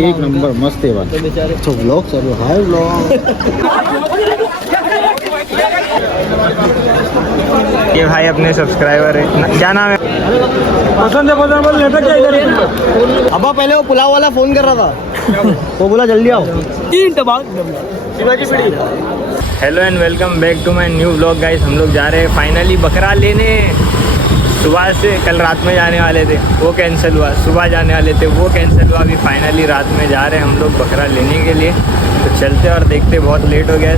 एक नंबर मस्त है बात। तो व्लॉग चालू हाय व्लॉग। ये भाई अपने सब्सक्राइबर है, क्या नाम है? पसंद है बोल लेकर क्या इधर। अब्बा पहले वो पुलाव वाला फोन कर रहा था, वो बोला जल्दी आओ। Hello and welcome back to my new vlog guys. हम लोग जा रहे हैं फाइनली बकरा लेने। सुबह से कल रात में जाने वाले थे, वो कैंसिल हुआ। सुबह जाने वाले थे, वो कैंसिल हुआ। अभी फाइनली रात में जा रहे हैं हम लोग बकरा लेने के लिए। तो चलते और देखते, बहुत लेट हो गया है,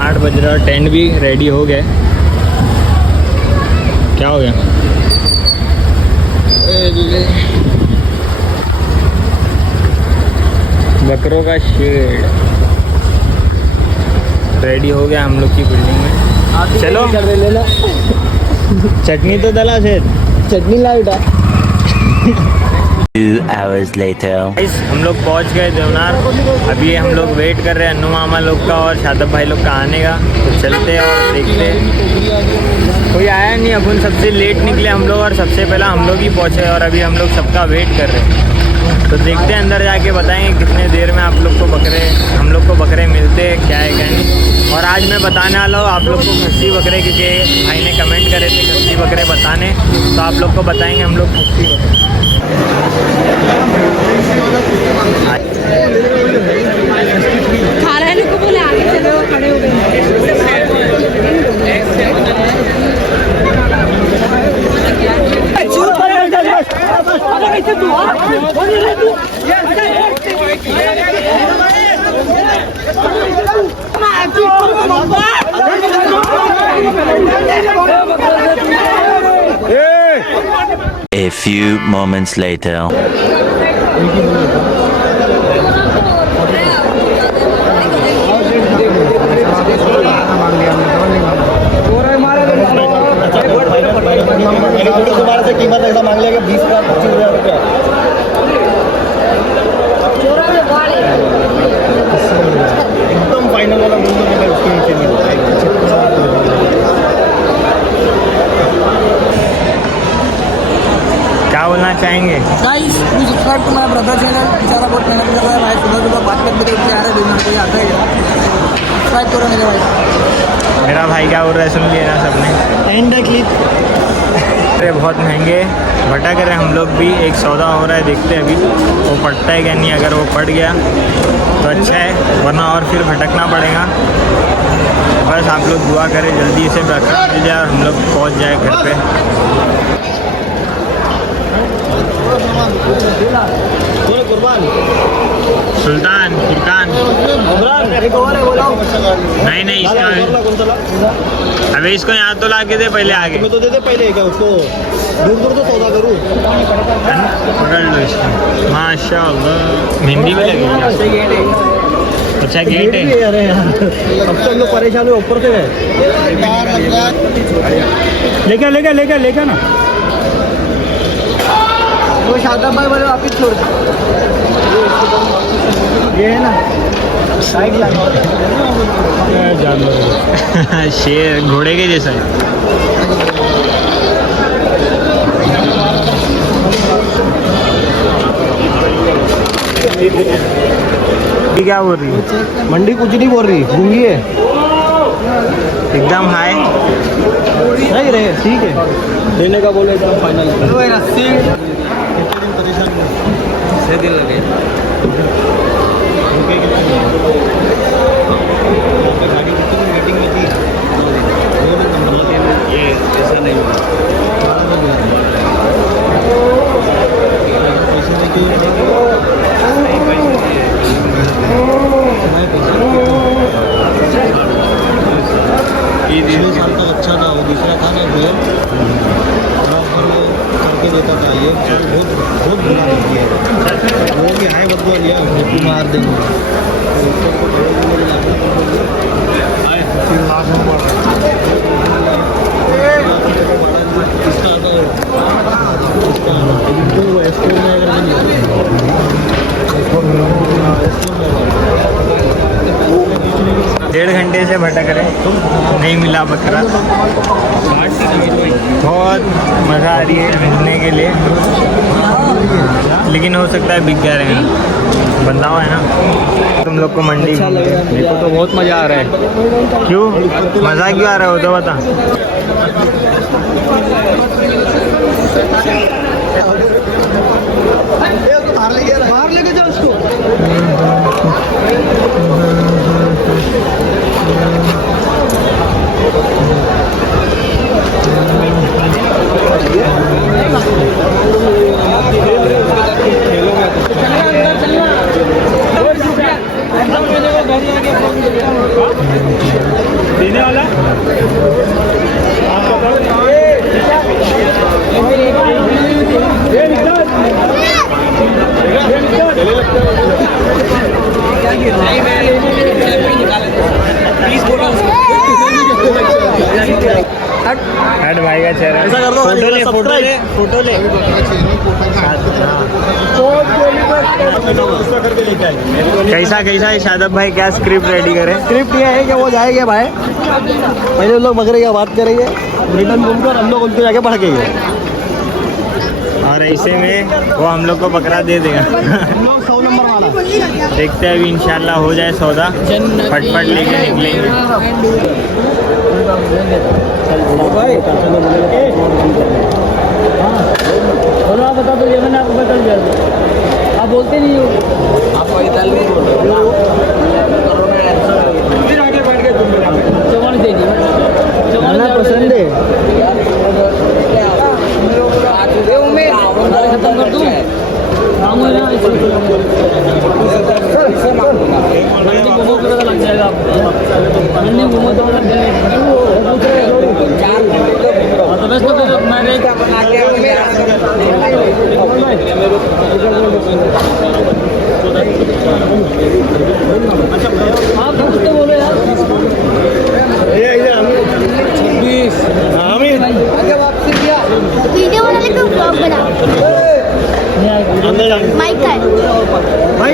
8 बज रहा है। टेंट भी रेडी हो गया। क्या हो गया? बकरों का शेड रेडी हो गया हम लोग की बिल्डिंग में। चलो चटनी तो दला से चटनी लाइट 2 hours later. हम लोग पहुंच गए देवनार। अभी हम लोग वेट कर रहे हैं अन्नू मामा लोग का और शादब भाई लोग का आने का। तो चलते हैं और देखते हैं। कोई आया नहीं, अपन सबसे लेट निकले हम लोग और सबसे पहला हम लोग ही पहुंचे और अभी हम लोग सबका वेट कर रहे हैं। तो देखते हैं, अंदर जाके बताएंगे कितने देर में आप लोग को हम लोग को बकरे मिलते हैं, क्या है क्या नहीं। और आज मैं बताने वाला हूँ आप लोग को खस्सी बकरे, क्योंकि भाई ने कमेंट करे थे खस्सी बकरे बताने, तो आप लोग को बताएंगे हम लोग खस्सी बकरे। को बोले आगे चलो, खड़े हो गए। A few moments later. कीमत ऐसा मांग लिया कि 20,000-25,000 रुपया। एकदम फाइनल वाला बोल दो, उसके नीचे नहीं होता। क्या बोलना चाहेंगे? Guys, please subscribe to my brother channel. बेचारा बहुत मेहनत कर रहा है भाई, सुबह बात करते करते आ रहा है, बीमार को आता है। सब्सक्राइब करो मेरे भाई। मेरा भाई क्या बोल रहा है सुन लिया ना सबने। एंड क्लिप अरे बहुत महंगे भटक रहे हम लोग भी। एक सौदा हो रहा है, देखते हैं अभी वो पड़ता है क्या नहीं। अगर वो पड़ गया तो अच्छा है, वरना और फिर भटकना पड़ेगा। बस आप लोग दुआ करें जल्दी से बकरा मिल जाए और हम लोग पहुंच जाए घर पे। सुल्तान फुरकान नहीं इसका, अबे इसको यहाँ तो ला के दे पहले, आगे मैं तो दे दे पहले क्या उसको दूर तो सौदा करूँ। पकड़ लो इसको। माशाअल्लाह मेहंदी भी लगी है। अच्छा गेट है। अरे यार अब तो हम लोग परेशान हुए, ऊपर से लेके ना वो शादाब भाई बोले वापिस छोड़ दो। ये है ना साइड जानवर शेर घोड़े के जैसा है। क्या बोल रही है? मंडी कुछ नहीं बोल रही, गूंगी है एकदम हाई। नहीं रहे, ठीक है देने का बोले एकदम फाइनल। दिन लगे मीटिंग में थी, ये ऐसा नहीं हुआ। पिछले साल तक अच्छा था, वो दूसरा था ना भेड़ करके देता था। ये बहुत बुरा नहीं है, वो भी हाई बदला लिया, झप्पू मार देंगे। इसका तो स्टोर में अगर डेढ़ घंटे से भटक रहे, नहीं मिला बकरा। बहुत मज़ा आ रही है घूमने के लिए। लेकिन हो सकता है बिक गया रहेगा, बंधा हुआ है ना। तुम लोग को मंडी अच्छा लगेगा। मेरे को तो बहुत मज़ा आ रहा है। क्यों मज़ा क्यों आ रहा है वो तो बता। बाहर लेके जाओ उसको। देने वाला हट भाई का चेहरा। ऐसा कर दो, फोटो ले सब्सक्राइब। फोटो ले फोटो ले। कैसा कैसा है शादब भाई, क्या स्क्रिप्ट रेडी करे? स्क्रिप्ट ये है कि वो जाएंगे भाई, पहले लोग बकरे की बात करेंगे, रिटर्न घूमकर हम लोग उनको जाके भड़केंगे। और ऐसे में वो हम लोग को बकरा दे देगा। हम लोग 100 नंबर वाला। देखते हैं अभी इंशाल्लाह हो जाए सौदा, फटफट लेके निकलेंगे। भाई बोलो, आप बता दो, ये मैंने आपको बता दिया, आप बोलते नहीं हो। आपको इतालवी बोल रहे हो, फिर आगे बढ़ गए तुम। जवान चाहिए, जवान पसंद है। खत्म कर दूँ लग जाएगा आपको, घूमो तो लग जाएगा। तो बस तो मैंने आप कुछ तो बोलो यार। 26 वीडियो बना ले तो ब्लॉग बना। माइक का है। भाई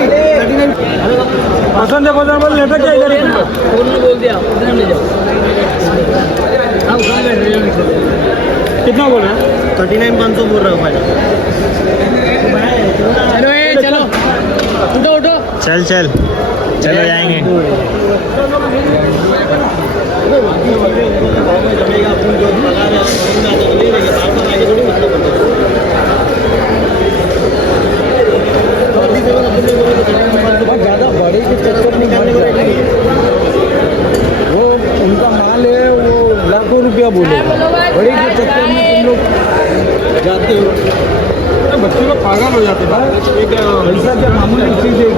पसंद है बोल लेटर क्या इधर ही। फोन में बोल दिया, उधर ले जाओ। हाँ उधर बैठ रहे हो। कितना बोल रहे हैं? 39,500 बोल रहे हो भाई। चलो ये चलो, उठो उठो। चल चल चलो जाएंगे। ज़्यादा बड़े के चक्कर निकालने को रेडी नहीं। वो उनका माल है, वो लाखों रुपया बोले, बड़े के चक्कर में तुम लोग जाते हो। बच्चे लोग पागल हो जाते हैं। एक पैसा क्या मामूली चीज़ है,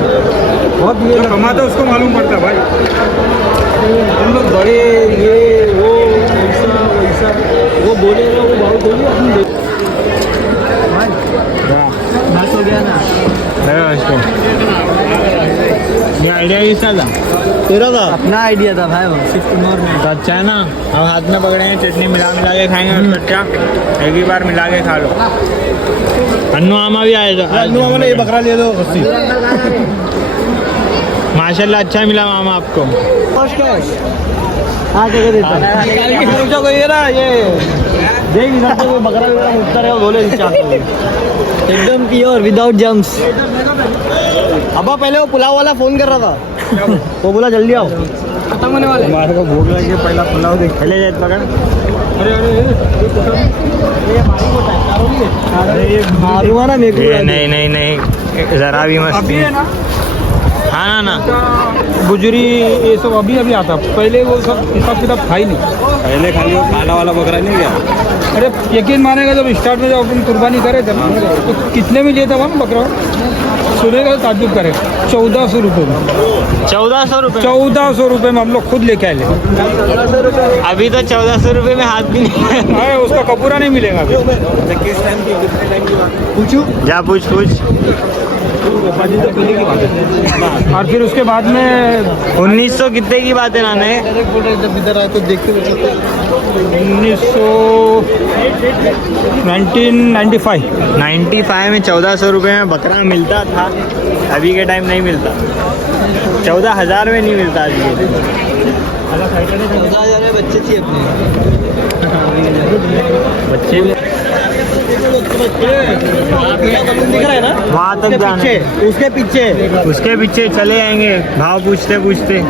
बहुत ये कमाता उसको मालूम पड़ता है भाई। हम लोग बड़े ये वो ऐसा वैसा वो बोलेगा, वो भाव थोड़ी अपनी बस हो गया ना। इसको ये आइडिया किसका था? तेरा था? अपना आइडिया था भाई, वो 60 मोर में। तो अच्छा है ना, अब हाथ में पकड़ेंगे, चटनी मिला मिला के खाएंगे और कच्चा एक ही बार मिला के खा लो। अन्नू मामा भी आए थे। अन्नू मामा ने ये बकरा ले दो। माशाल्लाह अच्छा मिला मामा आपको। हाँ क्या देता है कोई ये ना, ये देख नहीं सकते, कोई बकरा वगैरह उठता रहे बोले एकदम प्योर विदाउट जम्स। अब्बा पहले वो पुलाव वाला फोन कर रहा था, वो बोला जल्दी आओ, खत्म होने वाले। हमारे को भूख लगी, पहला पुलाव देख। पहले जाए पकड़। ये मारूंगा ना मेरे ये को। नहीं नहीं नहीं, जरा भी मस्ती। हाँ ना ना गुजरी ये सब अभी अभी आता, पहले वो सब हिसाब किताब था ही नहीं। पहले खाली वो काला वाला बकरा नहीं गया। अरे यकीन मानेगा, जब स्टार्ट में जब अपन कुर्बानी करे थे ना, तो कितने में लेता वहाँ बकरा, सुनेगा तो ताज्जुब करे। 1400 रुपये में, 1400 रुपये। 1400 रुपये में हम लोग खुद लेके आए। अभी तो 1400 रुपये में हाथ भी नहीं है। अरे उसका कपूरा नहीं मिलेगा अभी। किस टाइम की कितने टाइम की बात पूछू? जा पूछ पूछ। और फिर उसके बाद में 1900 कितने की बात है नाने? जब इधर आए तो देखते 1995 95 में 1400 रुपये में बकरा मिलता था, अभी के टाइम नहीं मिलता। 14,000 में नहीं मिलता आज के। 14,000 में बच्चे थी अपने बच्चे भी दिख रहा है ना, वहाँ तक जाना है। उसके पीछे चले आएंगे भाव पूछते पूछते।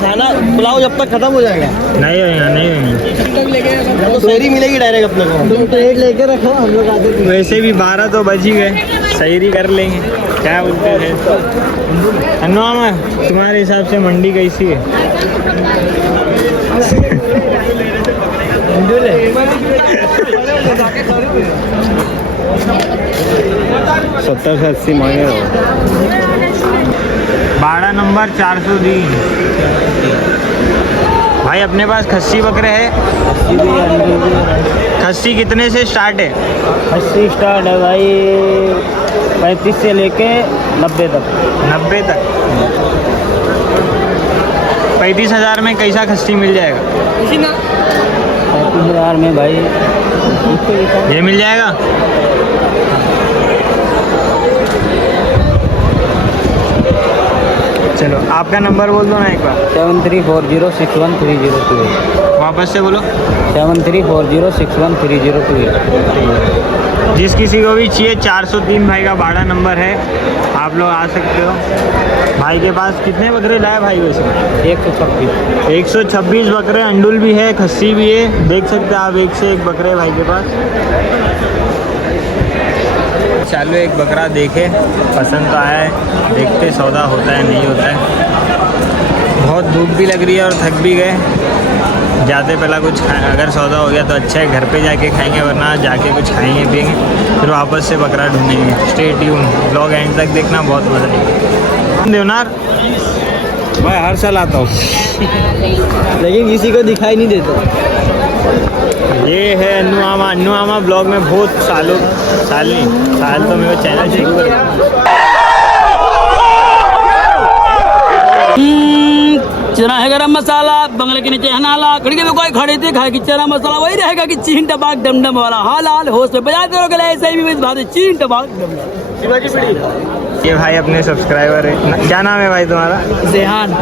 खाना पुलाव जब तक खत्म हो जाएगा नहीं होगा नहीं होगा। शहरी मिलेगी डायरेक्ट अपने को। तुम प्लेट लेके रखो, हम लोग आते हैं। वैसे भी 12 तो बज ही गए, सही कर लेंगे। क्या बोलते हैं अनुमा, तुम्हारे हिसाब से मंडी कैसी है? 70 से 80 मांगे हो। 12 नंबर 400 दी। भाई अपने पास खस्सी बकरे है? खस्सी कितने से स्टार्ट है? 80 स्टार्ट है भाई, 35 से लेके 90 तक। 90 तक। 35,000 में कैसा खस्सी मिल जाएगा? 35,000 में भाई ये मिल जाएगा। चलो आपका नंबर बोल दो ना एक बार। 7340613028। वापस से बोलो। 7340613028। जिस किसी को भी चाहिए 403 भाई का 12 नंबर है, आप लोग आ सकते हो। भाई के पास कितने बकरे लाए भाई? वैसे 126 बकरे, अंडुल भी है, खस्सी भी है। देख सकते हैं आप, एक से एक बकरे भाई के पास। चालू एक बकरा देखे, पसंद तो आया है, देखते सौदा होता है नहीं होता है। बहुत धूप भी लग रही है और थक भी गए। जाते पहला कुछ अगर सौदा हो गया तो अच्छा है, घर पे जाके खाएंगे, वरना जाके कुछ खाएंगे पिएंगे, फिर वापस से बकरा ढूंढेंगे। स्टे ट्यून, ब्लॉग एंड तक देखना, बहुत मज़ा आएगा। देवनार मैं हर साल आता हूँ लेकिन किसी को दिखाई नहीं देता। ये है अन्नू मामा ब्लॉग में बहुत साल तो मेरे चैनल शुरू कर। चना है गरम मसाला, बंगले के नीचे है नाला, खिड़की में कोई खड़े थे खाए कि चना मसाला वही रहेगा कि चीन टबाक डमडम वाला हाल हाल होश में बजाते रहोगे ऐसे ही भी बात है, चीन टबाक डमडम। ये भाई अपने सब्सक्राइबर है। क्या नाम है भाई तुम्हारा? जेहान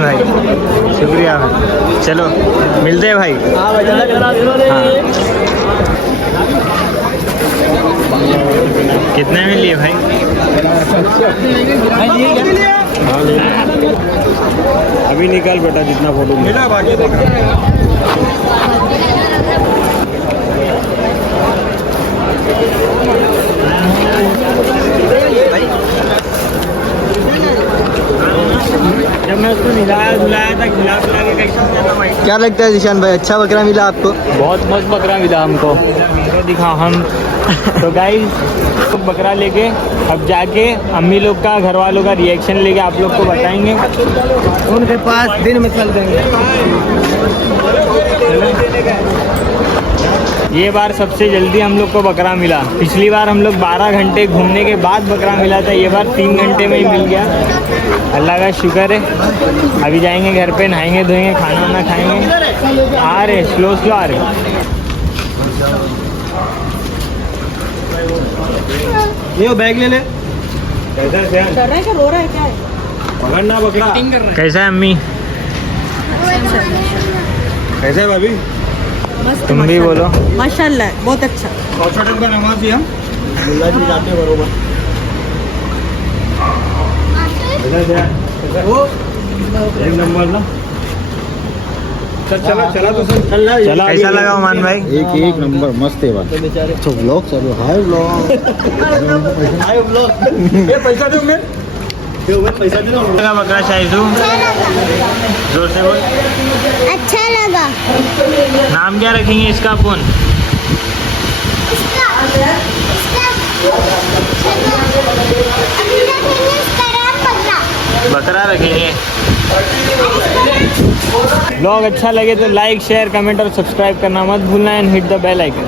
भाई, शुक्रिया भाई। चलो मिलते हैं भाई। हाँ। कितने में लिए भाई? अभी निकाल बेटा जितना फोटो मिला बाकी जब मैं उसको धुलाया था, खिला पिला के कैसा भाई? क्या लगता है जिशान भाई, अच्छा बकरा मिला आपको? बहुत मस्त बकरा मिला हमको। दिखा हम तो गाइस बकरा लेके अब जाके अम्मी लोग का, घर वालों का रिएक्शन लेके आप लोग को बताएंगे। उनके पास दिन में चल देंगे। ये बार सबसे जल्दी हम लोग को बकरा मिला। पिछली बार हम लोग 12 घंटे घूमने के बाद बकरा मिला था, ये बार 3 घंटे में ही मिल गया। अल्लाह का शुक्र है। अभी जाएंगे घर पे, नहाएंगे धोएंगे, खाना वाना खाएंगे। आ रहे स्लो आ रहे। ये बैग ले ले। चल रहा है क्या, रो रहा है क्या है? पकड़ना बकरा। कैसा है अम्मी? कैसे है भाभी? मस्त, तुम भी बोलो। माशाल्लाह बहुत अच्छा। कौशटन का नमाज हम मुल्ला जी जाते हैं बरोबर। वो एक नंबर ना। चला तो सर चला। कैसा लगा उमान भाई? एक नंबर मस्त है बात। तो ब्लॉग चलो, हाय ब्लॉग ये पैसा दो मैं पैसा दे लगा बकरा शाइजू? जोर से बोल। अच्छा लगा। नाम क्या रखेंगे इसका फोन? बकरा रखेंगे। ब्लॉग अच्छा लगे तो लाइक शेयर कमेंट और सब्सक्राइब करना मत भूलना and hit the bell icon.